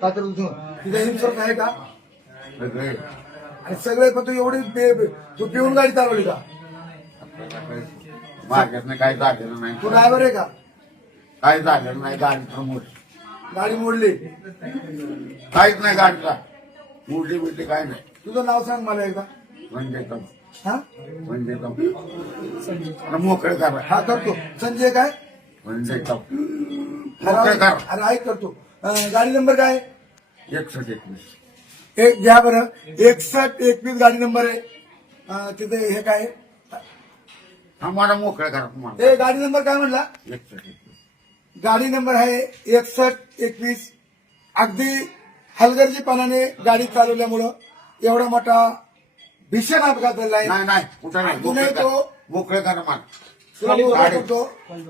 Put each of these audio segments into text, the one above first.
कातर तिथे इन्शुरन्स आहे का? सगळे आणि सगळे पण तू एवढी तू पिऊन गाडी चालवली का? माझ्यातनं काही झालेलं नाही, तू ड्रायव्हर आहे का? काही झालेलं नाही. गाडीचं मोड गाडी मोडली. काहीच नाही, गाडीचा मोडली बिडली काय नाही. तुझं नाव सांग मला एकदा. म्हणजे हा मोकळे करा. हा करतो. संजय काय? म्हणजे मोकळे करा. अरे ऐक करतो. गाडी नंबर काय? 121. एक घ्या बरं. 6121 गाडी नंबर आहे. तिथे हे काय? आम्हाला मोकळे करा तुम्हाला. हे गाडी नंबर काय म्हणला? 121. गाडी नंबर आहे 6121. अगदी हलगर्जीपणाने गाडी चालवल्यामुळं एवढा मोठा भीषण अपघात झाला आहे. नाही नाही कुठं नाही. अजूनही मोकळे तो करा. मोकळे करा मला. तुला बोलतो गाडी.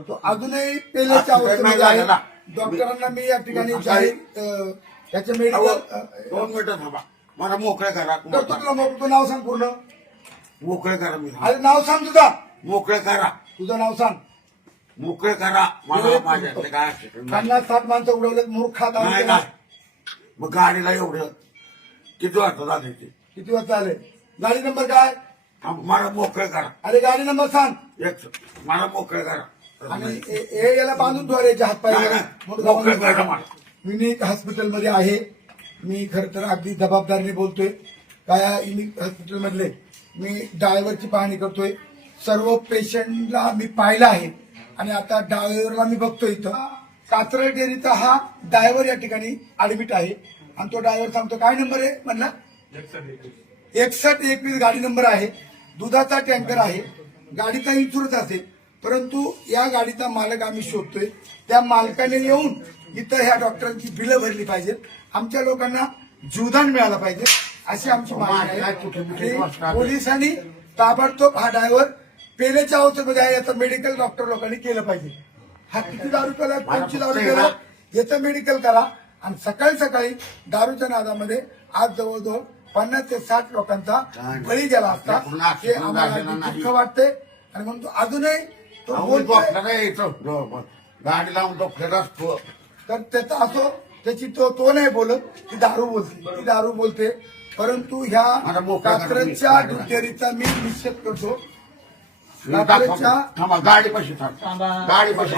तो अजूनही पेल्याच्या हा, अवस्थेमध्ये नाही आहे. झालेला. डॉक्टरांना मी या ठिकाणी हा, जाहीर त्याचे अहो, मेडिकल 2 मिनिटं थांबा. मला मोकळे करा. करतो. तुला तू नाव सांग पूर्ण. मोकळे करा. मी अरे नाव सांग तुझा. मोकळे करा. तुझं नाव सांग. मोकळे करा. मला माझ्यातले काय accident नाही. 50-60 माणसं उडवलेत मूर्खात. नाही नाही. मग गाडीला एवढं किती वाजता झाले ते? किती वाजता आले? गाडी नंबर काय? मला मोकळे करा. अरे गाडी नंबर सांग. मला मोकळे करा. आणि हे याला बांधून ठेवायचे हातपाय. नाही, नाही. मोकळे करा मला. युनिक हॉस्पिटलमध्ये आहे. मी खर तर अगदी जबाबदारीने बोलतोय. काय युनिक हॉस्पिटलमधले मी ड्रायव्हरची पाहणी करतोय. सर्व पेशंटला मी पाहिलं आहे आणि आता ड्रायव्हरला मी बघतोय. इथं कात्रज डेअरीचा हा ड्रायव्हर या ठिकाणी ऍडमिट आहे आणि तो ड्रायव्हर सांगतो काय नंबर आहे म्हणला? 6121 गाडी नंबर आहे. दुधाचा टँकर आहे. गाडीचा इन्शुरन्स असेल, परंतु या गाडीचा मालक आम्ही शोधतोय. त्या मालकाने येऊन इथं ह्या डॉक्टरांची बिलं भरली पाहिजेत. आमच्या लोकांना जीवदान मिळालं पाहिजे अशी आमची मागणी आहे. पोलिसांनी ताबडतोब हा ड्रायव्हर पेलेच्या अवस्थेमध्ये आहे याचं मेडिकल डॉक्टर लोकांनी केलं पाहिजे. हा किती दारू पेला, कोणची दारू पेला याचं मेडिकल करा. आणि सकाळी सकाळी दारूच्या नादामध्ये आज जवळजवळ 50 ते 60 लोकांचा बळी गेला असता. हे आम्हाला दुःख वाटते आणि म्हणून तो अजूनही तो बोलतोय. गाडी लावून तो फिरत असतो. तर त्याचा असो त्याची तो नाही बोलत. ती दारू बोलते. ती दारू बोलते. परंतु ह्या कात्रजच्या दुधडेअरीचा मी निषेध करतो. कात्रजच्या थांबा. गाडी पाशी थांबा. गाडी पाशी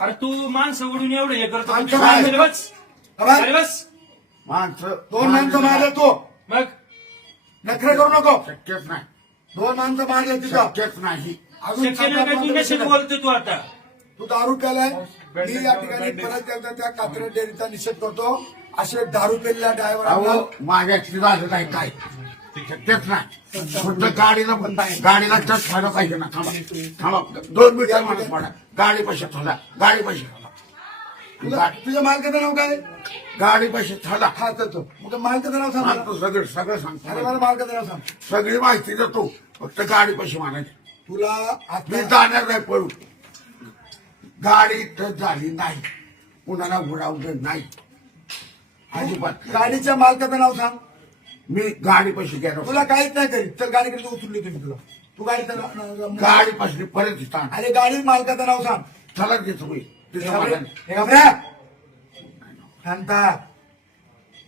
अरे तू माणसं उडून एवढं हे करतो. माणसं खाली बस. खाली बस. माणसं 2 माणसं मारले तो. मग नखरे करू नको. शक्यच नाही. 2 माणसं मारले तिथं. शक्यच नाही. अजून शक्य नाही काय तू नशीब बोलतोय तू आता. तू दारू प्यालाय. मी या ठिकाणी परत एकदा त्या कात्रज डेअरीचा निषेध करतो. असे दारू पेलेल्या ड्रायव्हरांना अहो माझ्याची झालं नाही काय शक्यच नाही. फक्त गाडीला पण गाडीला टच व्हायला पाहिजे ना. थांबा थांबा 2 मिनिटं माणूस पडा. गाडी पाशी थांबा. गाडी पाशी थांबा. तुझ्या मालकाचं नाव काय? गाडी पाशी थांबा. हा तो मग मालकाचं नाव सांग मला. सांगतो सगळं सगळं अरे सांगतो. मला मालकाचं नाव सांग. सगळी माहिती देतो. फक्त गाडी पाशी मारायची. तुला मी आता जाणार नाही पळू. गाडी टच झाली नाही. कुणाला उडावलं नाही अजिबात. गाडीच्या मालकाचं नाव सांग. मी गाडी पाशी गेलो. तुला काहीच नाही करीत. तर गाडीकडे उचलली तुम्ही तुला. तू गाडीचं नाव गाडी पाशी परत इथं अरे गाडी मालकाचं नाव सांग. चला घेतो मी. तिथं मला नाही. हे घाबरा. शांता.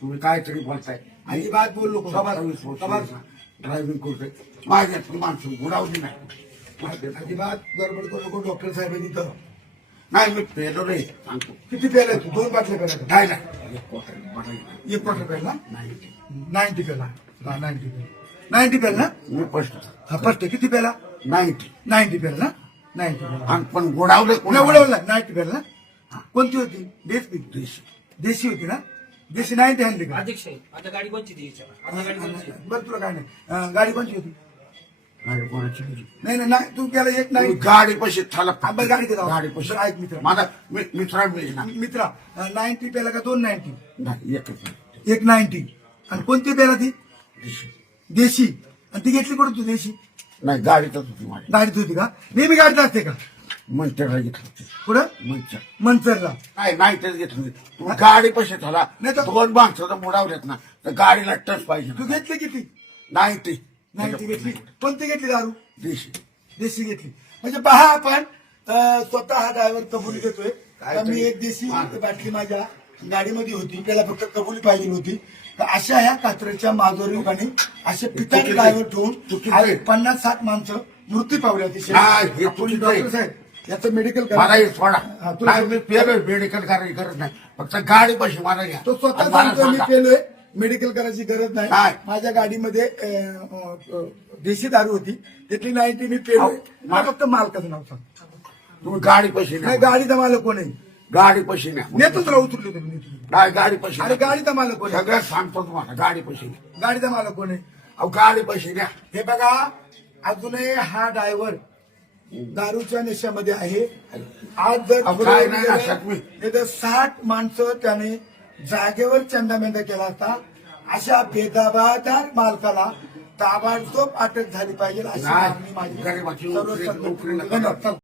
तुम्ही काहीतरी बोलताय. अजिबात बोल नको. सभास ड्रायव्हिंग करतोय. माझ्यातली माणसं बुडावली नाही. अजिबात गडबड करू नको. डॉक्टर साहेब आहे तिथं. नाही मी पेलो नाही सांगतो. किती पेलाय तू? 2 बाटल्या पेला का? नाही नाही. एक क्वार्टर पेला. नाही 90 पेला. 90 पेला ना? मी फर्स्ट हा फर्स्ट किती पेला? 90 पेला ना? 90 पेला. आणि पण बुडावले पुन्हा उडवला. 90 पेला ना? कोणती होती? देशी होती ना? देशी 90 आणली का? अध्यक्ष आता गाडी कोणची द्यायची? आता गाडी कोणची? बरं तुला काय नाही. गाडी कोणची होती? गाडी कोणाची नाही नाही तू केला एक नाही. गाडी पाशी थाला. बरं गाडी घेतो. गाडी पाशी बरं ऐक मित्र. माझा मित्रा मिळेल ना. मित्रा 90 पेला का 290? नाही एकच नाही. एक 90. आणि कोणती पेला ती? देशी. आणि ती घेतली कुठं तू देशी? नाही गाडीतच होती माझी. गाडीत होती का? नेहमी गाडीत असते का? मंचरला घेतलं. कुठं? मंचर मनसरला. नाही तेच घेतलं. तुम्ही गाडी पाशी थाला. नाही तर- 2 माणसं जर बुडावलेत ना तर गाडीला टच पाहिजे तू ना. घेतली किती? नाही ते नाही ती घेतली. कोणती घेतली दारू? देशी. देशी घेतली. म्हणजे पहा आपण स्वतः हा ड्रायव्हर कबुली देतोय काय तर मी तरी- एक देशी बाटली माझ्या गाडीमध्ये होती त्याला फक्त कबुली पाहिजे होती तर अशा ह्या कात्रेच्या माधोर लोकांनी असे पिता चुकीचं ड्रायव्हर आहे. ठेवून चुकीचं आहे. आज 50-60 माणसं मृत्यू पावले अतिशय नाही, हे आपण चुकीचं आहे. डॉक्टर साहेब याचं मेडिकल मला हे सोडा हा, तुला- नाही मी पेलोय मेडिकल करायची गरज नाही फक्त गाडी पैसे मला घ्या तो स्वतः आणि मला सांगतो मी सांगा. केलोय मेडिकल करायची गरज नाही काय? माझ्या गाडीमध्ये देशी दारू होती तिथली 90 मी पेलोय अहो, मला फक्त मालकाचं नाव सांग तुम्ही गाडी पैसे नाही द्या गाडीचा मालक कोण आहे गाडी पैसे द्या नेतो तुला उतरलो तुम्ही नाही गाडी पैसे अरे द्या. गाडीचा मालक कोण आहे सगळं सांगतो तुम्हाला गाडी पैसे द्या गाडीचा मालक कोण आहे अहो गाडी पैसे द्या हे बघा अजूनही हा ड्रायव्हर दारूच्या नशेमध्ये आहे आज जर अहो, काय नाही ना, शकमी. नाही तर 60 माणसं त्याने जागेवर चंदामेंदा केला असता अशा बेदाबादार मालकाला ताबडतोब अटक झाली पाहिजे अशी नाही, मागणी माझी गरिबाची सर्व नोकरी- संघटना- नोकरी नका. धन्यवाद.